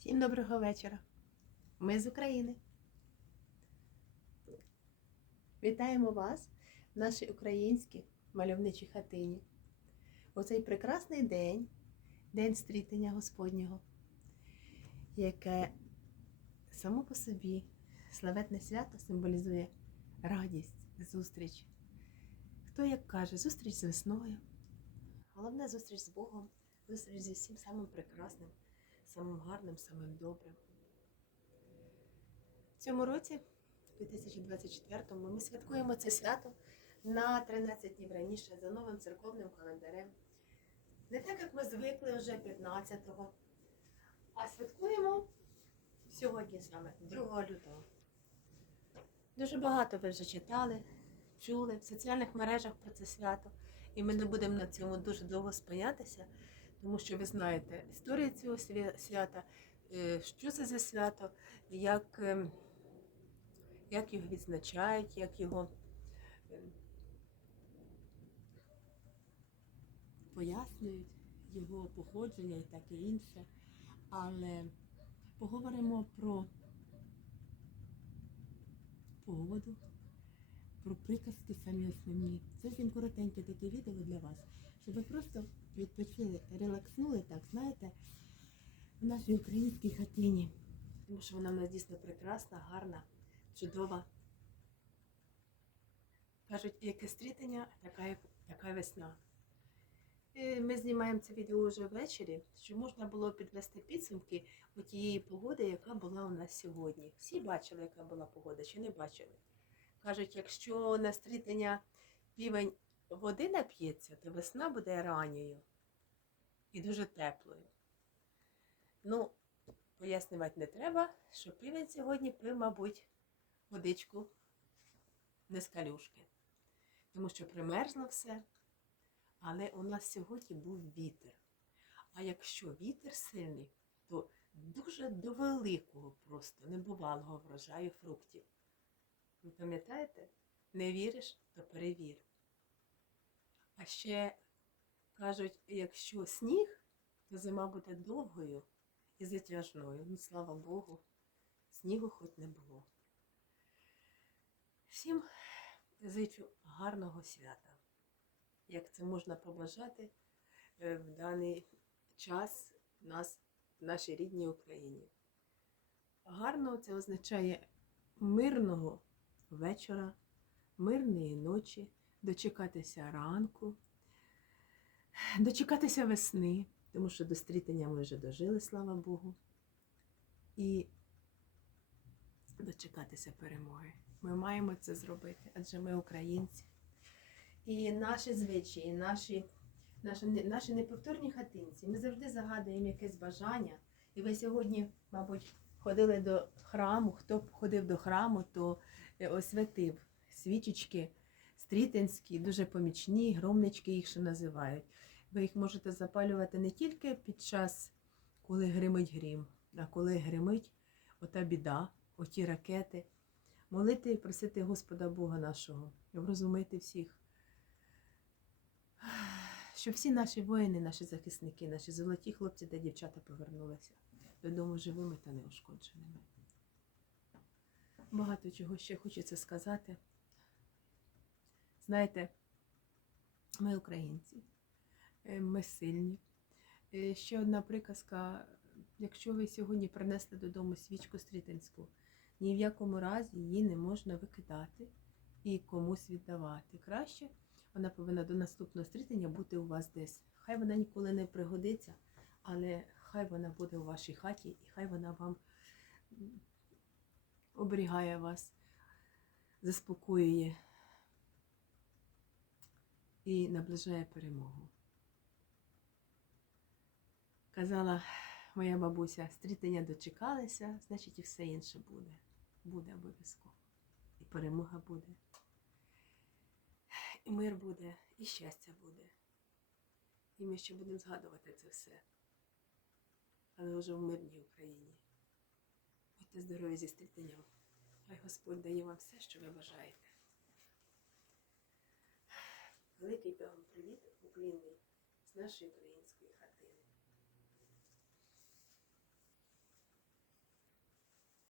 Всім доброго вечора. Ми з України. Вітаємо вас в нашій українській мальовничій хатині. У цей прекрасний день, день стрітення Господнього, яке само по собі славетне свято символізує радість, зустріч. Хто як каже, зустріч з весною, головне зустріч з Богом, зустріч зі всім самим прекрасним самим гарним, самим добрим. В цьому році, 2024-му, ми святкуємо це свято на 13 днів раніше за новим церковним календарем. Не так, як ми звикли вже 15-го, а святкуємо сьогодні з вами, 2 лютого. Дуже багато ви вже читали, чули в соціальних мережах про це свято, і ми не будемо на цьому дуже довго спинятися. Тому що ви знаєте історію цього свята, е, що це за свято, як, ем, як його відзначають, як його ем, пояснюють, його походження і таке інше. Але поговоримо про погоду, про приказки самі основні. Зовсім коротеньке таке відео для вас, щоб ви просто відпочили, релакснули, так, знаєте, в нашій українській хатині. Тому що вона в нас дійсно прекрасна, гарна, чудова. Кажуть, яке стрітення, така, така весна. І Ми знімаємо це відео вже ввечері, щоб можна було підвести підсумки у тієї погоди, яка була у нас сьогодні. Всі бачили, яка була погода, чи не бачили? Кажуть, якщо на стрітення півень води нап'ється, то весна буде ранньою і дуже теплою. Ну, пояснювати не треба, що півень сьогодні пив, мабуть, водичку не з калюшки, тому що примерзло все. Але у нас сьогодні був вітер. А якщо вітер сильний, то дуже до великого просто небувалого врожаю фруктів. Ви пам'ятаєте? Не віриш, то перевір. А ще кажуть, якщо сніг, то зима буде довгою і затяжною. Ну, слава Богу, снігу хоч не було. Всім зичу гарного свята, як це можна побажати е, в даний час нас, в нашій рідній Україні. Гарно це означає мирного вечора, мирної ночі, дочекатися ранку, дочекатися весни, тому що до стрітення ми вже дожили, слава Богу. І дочекатися перемоги. Ми маємо це зробити, адже ми українці. І наші звичаї, наші, наші, наші неповторні хатинці, ми завжди загадуємо якесь бажання. І ви сьогодні, мабуть, ходили до храму. Хто ходив до храму, то е, освятив свічечки стрітинські, дуже помічні, громнички їх ще називають. Ви їх можете запалювати не тільки під час, коли гримить грім, а коли гримить ота біда, оті ракети. Молити і просити Господа Бога нашого, врозумити всіх. Щоб всі наші воїни, наші захисники, наші золоті хлопці та дівчата повернулися додому живими та неушкодженими. Багато чого ще хочеться сказати. Знаєте, ми українці, ми сильні. Е, Ще одна приказка: якщо ви сьогодні принесли додому свічку стрітинську, ні в якому разі її не можна викидати і комусь віддавати. Краще вона повинна до наступного стрітення бути у вас десь. Хай вона ніколи не пригодиться, але хай вона буде у вашій хаті, і хай вона вам оберігає вас, заспокоює і наближає перемогу. Казала моя бабуся, стрітення дочекалися, значить і все інше буде. Буде обов'язково. І перемога буде. І мир буде, і щастя буде. І ми ще будемо згадувати це все. Але вже в мирній Україні. Будьте здорові зі стрітенням. Хай Господь дає вам все, що ви бажаєте. Великий вам привіт, уклінний з нашої країни.